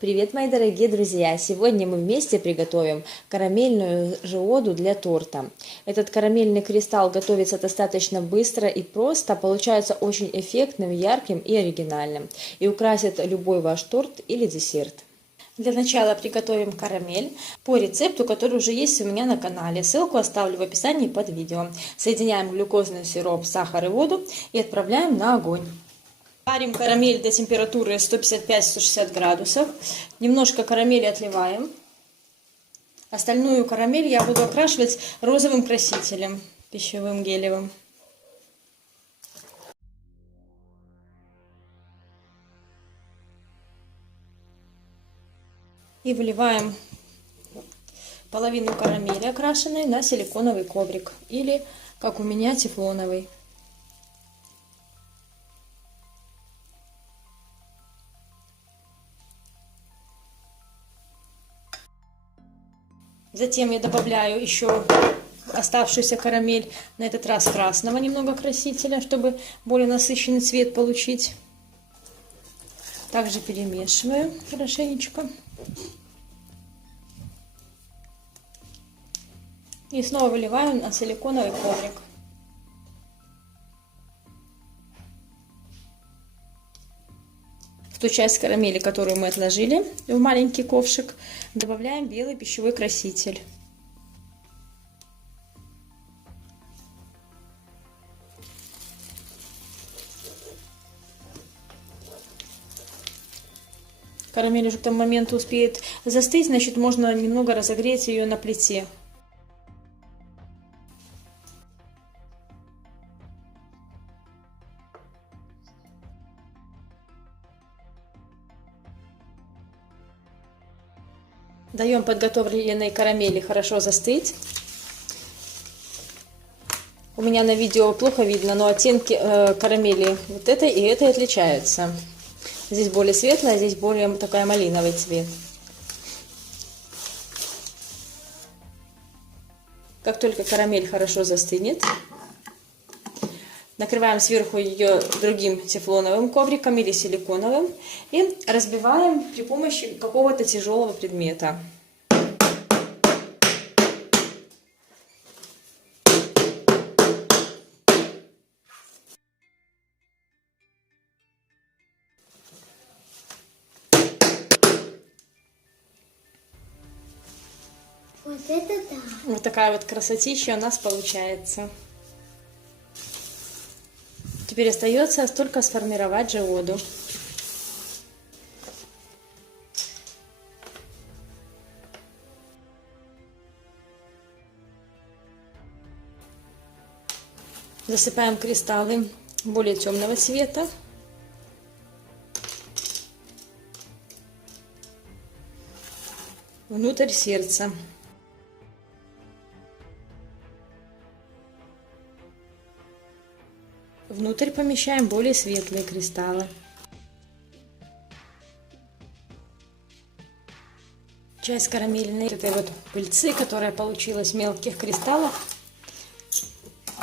Привет, мои дорогие друзья! Сегодня мы вместе приготовим карамельную жиоду для торта. Этот карамельный кристалл готовится достаточно быстро и просто, получается очень эффектным, ярким и оригинальным. И украсит любой ваш торт или десерт. Для начала приготовим карамель по рецепту, который уже есть у меня на канале. Ссылку оставлю в описании под видео. Соединяем глюкозный сироп, сахар и воду и отправляем на огонь. Варим карамель до температуры 155-160 градусов. Немножко карамели отливаем. Остальную карамель я буду окрашивать розовым красителем, пищевым гелевым. И выливаем половину карамели окрашенной на силиконовый коврик. Или, как у меня, тефлоновый. Затем я добавляю еще оставшуюся карамель, на этот раз красного немного красителя, чтобы более насыщенный цвет получить. Также перемешиваю хорошенечко. И снова выливаю на силиконовый коврик. В ту часть карамели, которую мы отложили в маленький ковшик, добавляем белый пищевой краситель. Карамель уже к тому моменту успеет застыть, значит, можно немного разогреть ее на плите. Даем подготовленной карамели хорошо застыть. У меня на видео плохо видно, но оттенки карамели вот этой и этой отличаются. Здесь более светлая, здесь более такая малиновый цвет. Как только карамель хорошо застынет, накрываем сверху ее другим тефлоновым ковриком или силиконовым и разбиваем при помощи какого-то тяжелого предмета. Вот это да! Вот такая вот красотища у нас получается. Теперь остается только сформировать жиоду. Засыпаем кристаллы более темного цвета. Внутрь сердца. Внутрь помещаем более светлые кристаллы. Часть карамельной этой вот пыльцы, которая получилась в мелких кристаллах,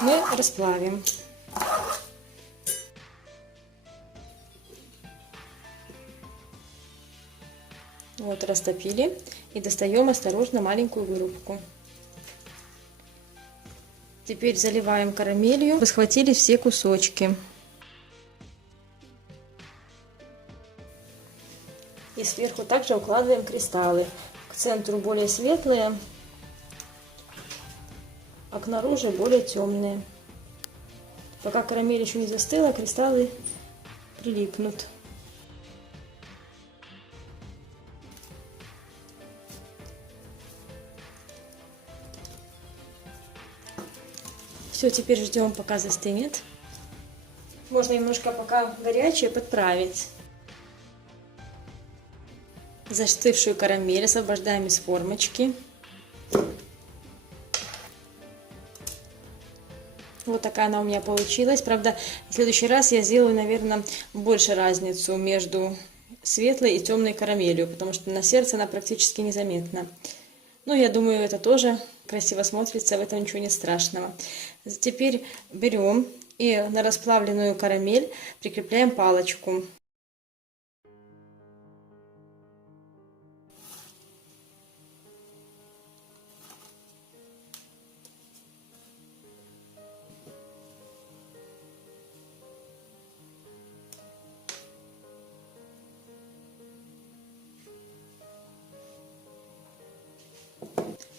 мы расплавим. Вот растопили и достаем осторожно маленькую вырубку. Теперь заливаем карамелью, схватили все кусочки. И сверху также укладываем кристаллы. К центру более светлые, а к наружу более темные. Пока карамель еще не застыла, кристаллы прилипнут. Все, теперь ждем, пока застынет. Можно немножко, пока горячее, подправить. Застывшую карамель освобождаем из формочки. Вот такая она у меня получилась. Правда, в следующий раз я сделаю, наверное, больше разницу между светлой и темной карамелью, потому что на сердце она практически незаметна. Ну, я думаю, это тоже красиво смотрится, в этом ничего не страшного. Теперь берем и на расплавленную карамель прикрепляем палочку.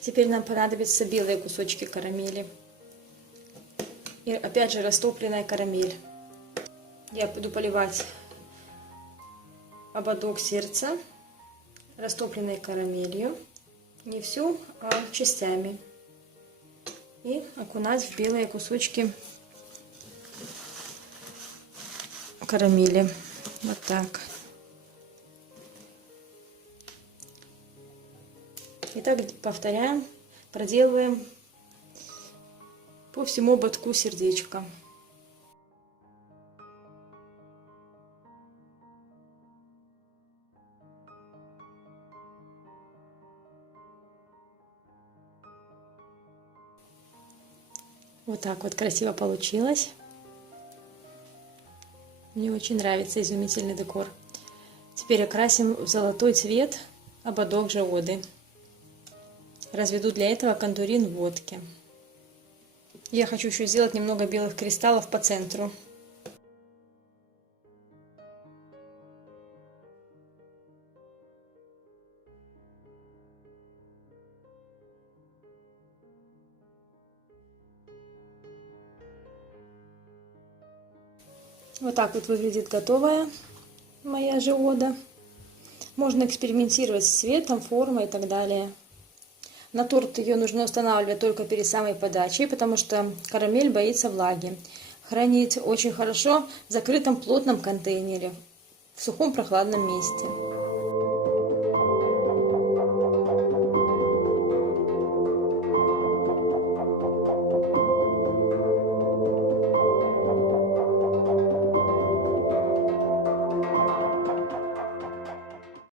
Теперь нам понадобятся белые кусочки карамели. И опять же растопленная карамель. Я буду поливать ободок сердца растопленной карамелью. Не всю, а частями. И окунать в белые кусочки карамели. Вот так. И так повторяем, проделываем по всему ободку сердечка. Вот так вот красиво получилось. Мне очень нравится изумительный декор. Теперь окрасим в золотой цвет ободок Джиоды. Разведу для этого контурин в водке. Я хочу еще сделать немного белых кристаллов по центру. Вот так вот выглядит готовая моя Джиода. Можно экспериментировать с цветом, формой и так далее. На торт ее нужно устанавливать только перед самой подачей, потому что карамель боится влаги. Хранить очень хорошо в закрытом плотном контейнере, в сухом прохладном месте.